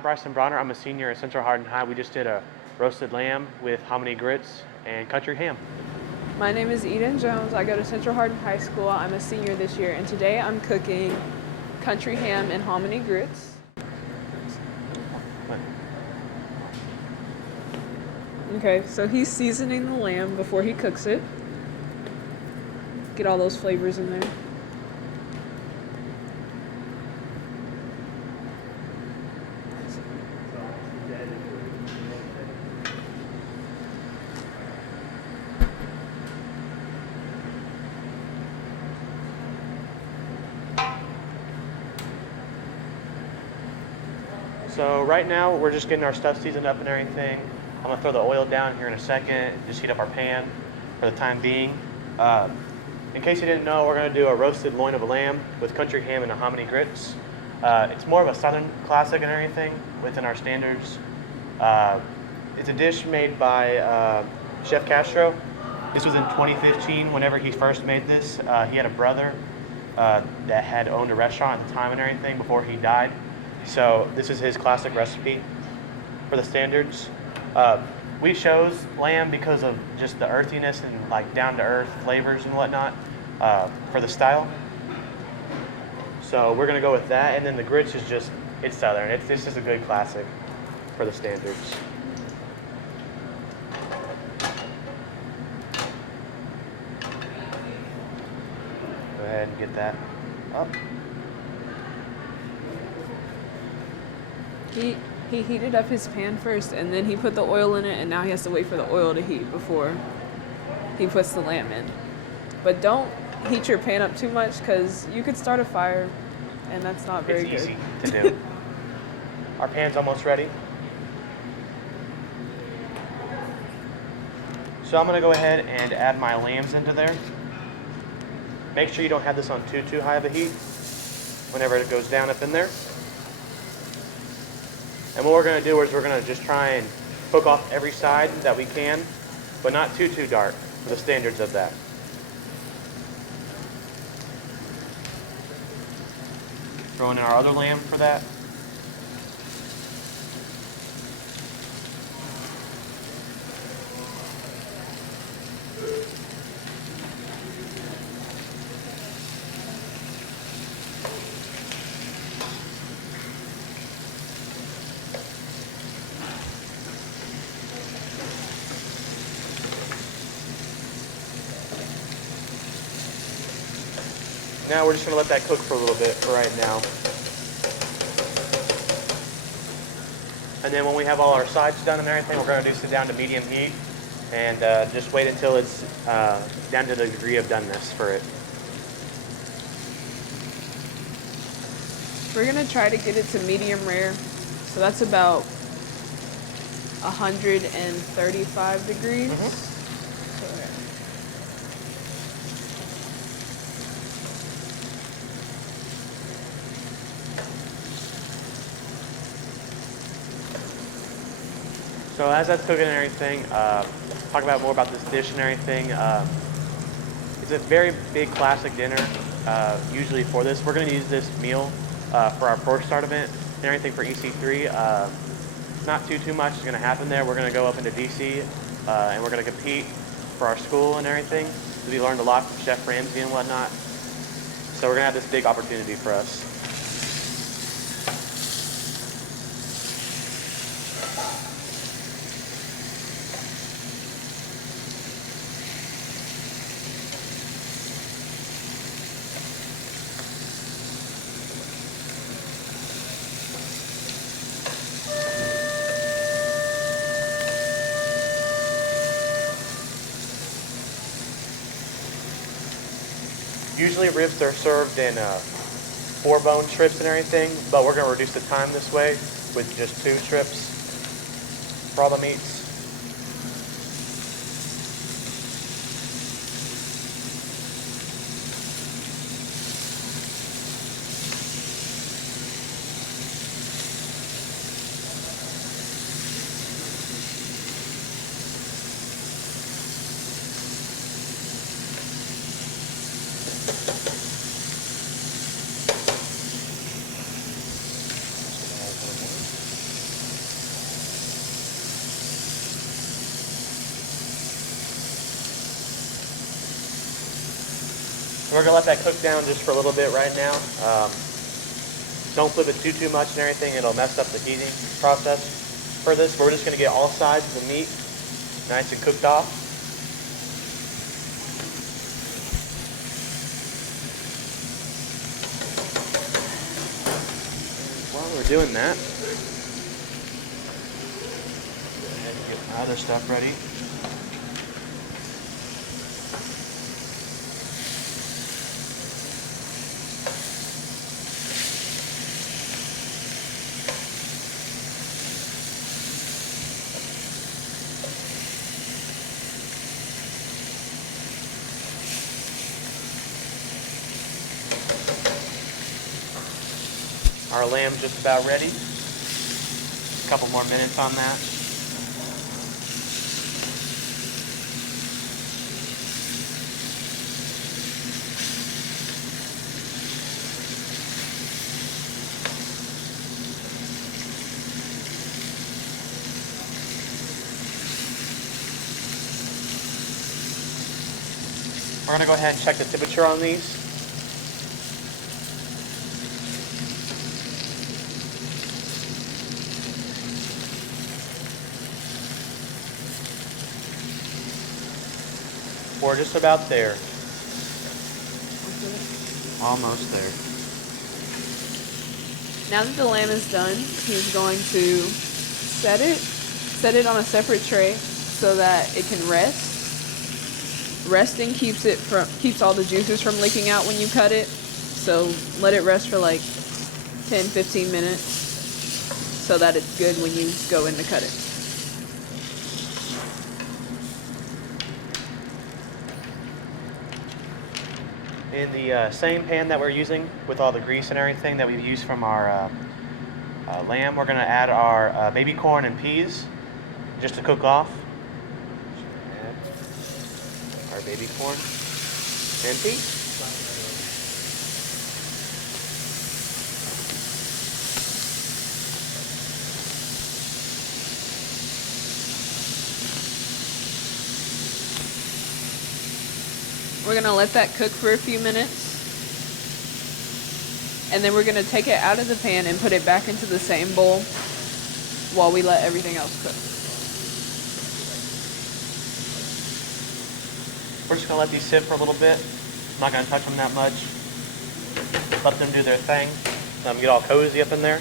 I'm Bryson Bronner. I'm a senior at Central Hardin High. We just did a roasted lamb with hominy grits and country ham. My name is Eden Jones. I go to Central Hardin High School. I'm a senior this year, and today I'm cooking country ham and hominy grits. Okay, so he's seasoning the lamb before he cooks it. Get all those flavors in there. So right now we're just getting our stuff seasoned up and everything. I'm gonna throw the oil down here in a second, just heat up our pan for the time being. In case you didn't know, we're gonna do a roasted loin of a lamb with country ham and a hominy grits. It's more of a southern classic and everything within our standards. It's a dish made by Chef Castro. This was in 2015 whenever he first made this. He had a brother that had owned a restaurant at the time and everything before he died. So this is his classic recipe for the standards. We chose lamb because of just the earthiness and like down-to-earth flavors and whatnot for the style. So we're gonna go with that, and then the grits is just, it's southern. It's just a good classic for the standards. Go ahead and get that up. He heated up his pan first, and then he put the oil in it, and now he has to wait for the oil to heat before he puts the lamb in. But don't heat your pan up too much, because you could start a fire, and that's not very good. It's easy to do. Our pan's almost ready. So I'm gonna go ahead and add my lambs into there. Make sure you don't have this on too high of a heat whenever it goes down up in there. And what we're going to do is we're going to just try and cook off every side that we can, but not too dark for the standards of that. Throw in our other lamb for that. Now we're just going to let that cook for a little bit for right now. And then when we have all our sides done and everything, we're going to reduce it down to medium heat and just wait until it's down to the degree of doneness for it. We're going to try to get it to medium rare, so that's about 135 degrees. So as that's cooking and everything, talk about more about this dish and everything. It's a very big classic dinner, usually for this. We're going to use this meal for our pork start event and everything for EC3. Not too much is going to happen there. We're going to go up into DC and we're going to compete for our school and everything. We learned a lot from Chef Ramsay and whatnot. So we're going to have this big opportunity for us. Usually ribs are served in 4-bone strips and everything, but we're going to reduce the time this way with just 2 strips for all the meats. We're gonna let that cook down just for a little bit right now. Don't flip it too much and everything, it'll mess up the heating process for this. We're just gonna get all sides of the meat nice and cooked off. While we're doing that, go ahead and get my other stuff ready. Our lamb's just about ready. A couple more minutes on that. We're going to go ahead and check the temperature on these. We're just about there. Almost there. Now that the lamb is done, he's going to set it on a separate tray so that it can rest. Resting keeps all the juices from leaking out when you cut it. So let it rest for like 10-15 minutes so that it's good when you go in to cut it. In the same pan that we're using with all the grease and everything that we've used from our lamb, we're going to add our baby corn and peas just to cook off. Add our baby corn and peas. We're going to let that cook for a few minutes. And then we're going to take it out of the pan and put it back into the same bowl while we let everything else cook. We're just going to let these sit for a little bit. I'm not going to touch them that much. Let them do their thing. Let them get all cozy up in there.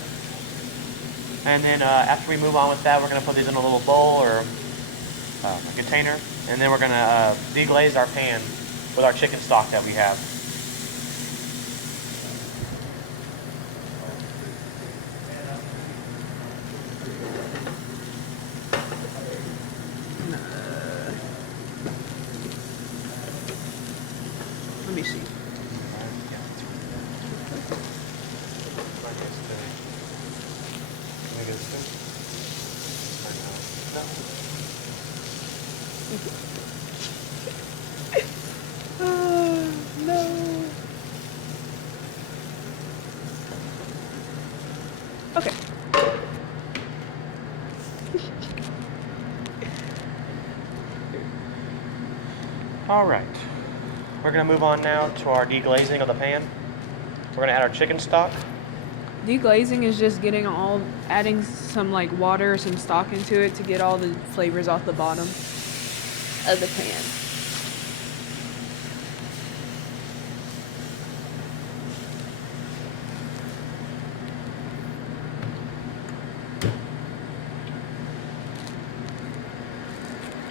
And then after we move on with that, we're going to put these in a little bowl or a container. And then we're going to deglaze our pan with our chicken stock that we have. Let me see. No. Okay. All right. We're going to move on now to our deglazing of the pan. We're going to add our chicken stock. Deglazing is just adding some like water or some stock into it to get all the flavors off the bottom of the pan.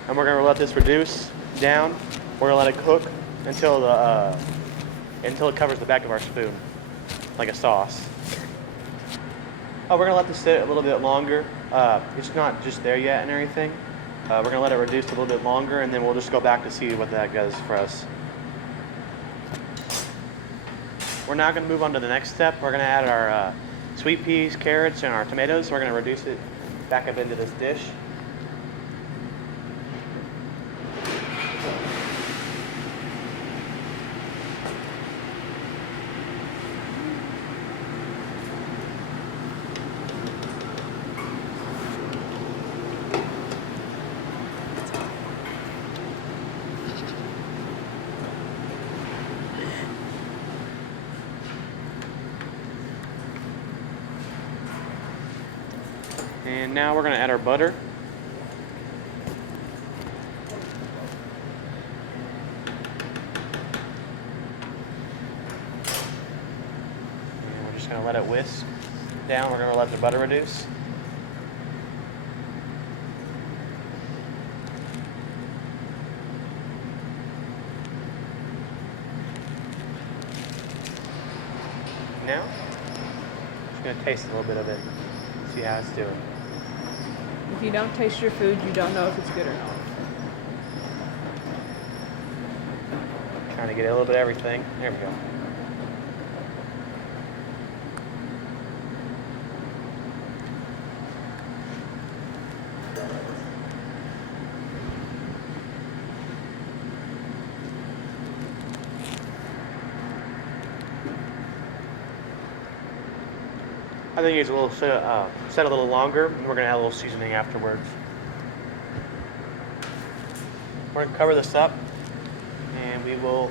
And we're going to let this reduce down. We're going to let it cook until it covers the back of our spoon, like a sauce. We're going to let this sit a little bit longer. It's not just there yet and everything. We're going to let it reduce a little bit longer, and then we'll just go back to see what that does for us. We're now going to move on to the next step. We're going to add our sweet peas, carrots, and our tomatoes. We're going to reduce it back up into this dish. And now we're going to add our butter. And we're just going to let it whisk down. We're going to let the butter reduce. Now, just going to taste a little bit of it, see how it's doing. If you don't taste your food, you don't know if it's good or not. Trying to get a little bit of everything. There we go. I think it's a little set a little longer, and we're gonna add a little seasoning afterwards. We're gonna cover this up, and we will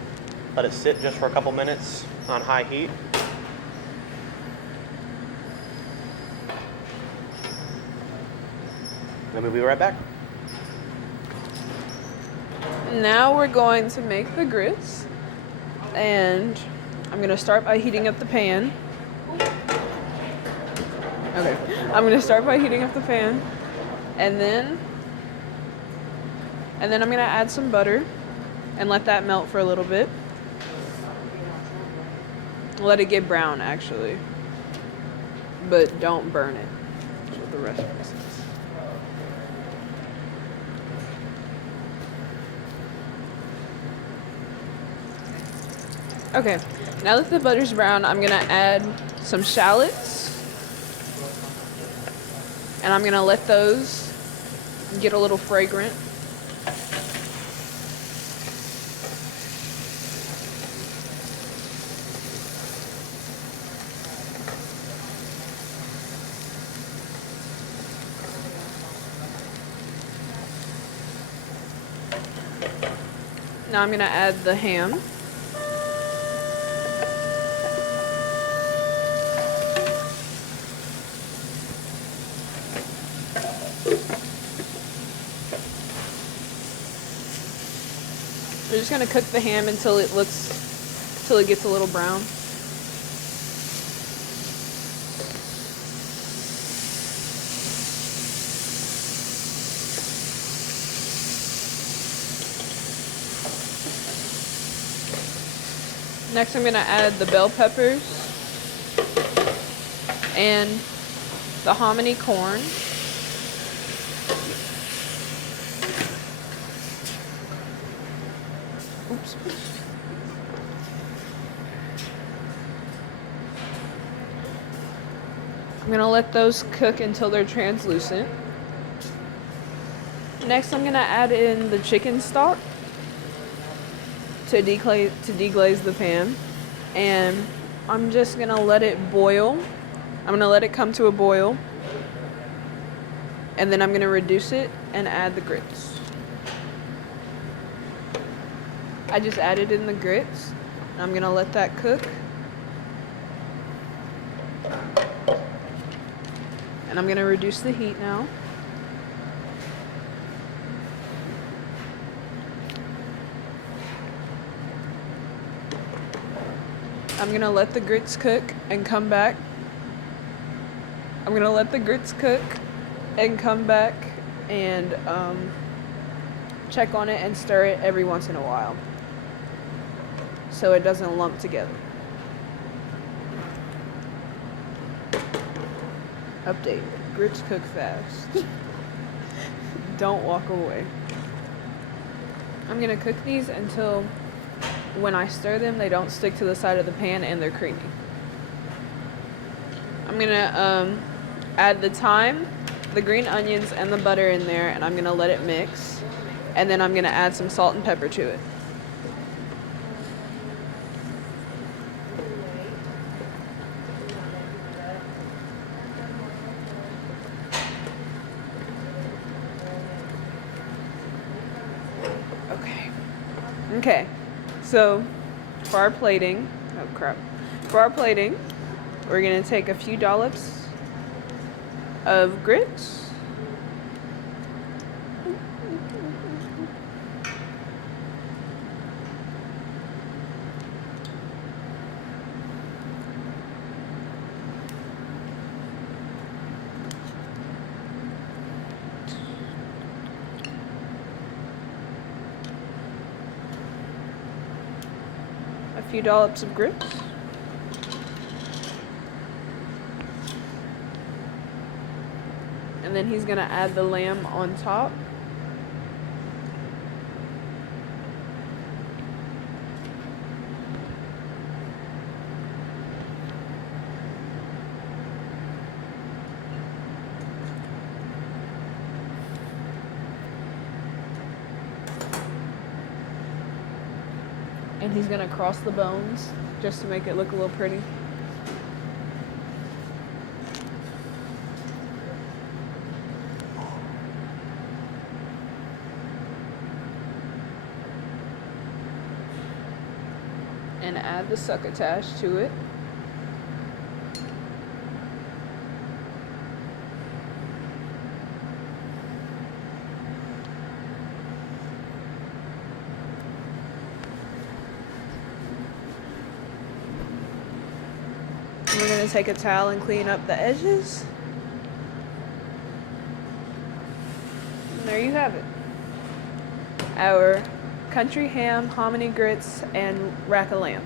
let it sit just for a couple minutes on high heat. Then we'll be right back. Now we're going to make the grits, and I'm gonna start by heating up the pan. Okay, I'm gonna start by heating up the pan, and then I'm gonna add some butter and let that melt for a little bit. Let it get brown, actually, but don't burn it. That's what the recipe says. Okay, now that the butter's brown, I'm gonna add some shallots. And I'm gonna let those get a little fragrant. Now I'm gonna add the ham. We're just gonna cook the ham until it gets a little brown. Next, I'm gonna add the bell peppers and the hominy corn. Oops. I'm gonna let those cook until they're translucent. Next, I'm gonna add in the chicken stock to deglaze the pan, and I'm just gonna let it boil. I'm gonna let it come to a boil, and then I'm gonna reduce it and add the grits. I just added in the grits, and I'm gonna let that cook. And I'm gonna reduce the heat now. I'm gonna let the grits cook and come back. I'm gonna let the grits cook and come back and check on it and stir it every once in a while so it doesn't lump together. Update. Grits cook fast. Don't walk away. I'm gonna cook these until when I stir them, they don't stick to the side of the pan and they're creamy. I'm gonna add the thyme, the green onions, and the butter in there, and I'm gonna let it mix. And then I'm gonna add some salt and pepper to it. Okay, so for our plating, we're gonna take a few dollops of grits. A few dollops of grits. And then he's gonna add the lamb on top. And he's gonna cross the bones just to make it look a little pretty. And add the succotash to it. We're going to take a towel and clean up the edges. And there you have it. Our country ham, hominy grits, and rack of lamb.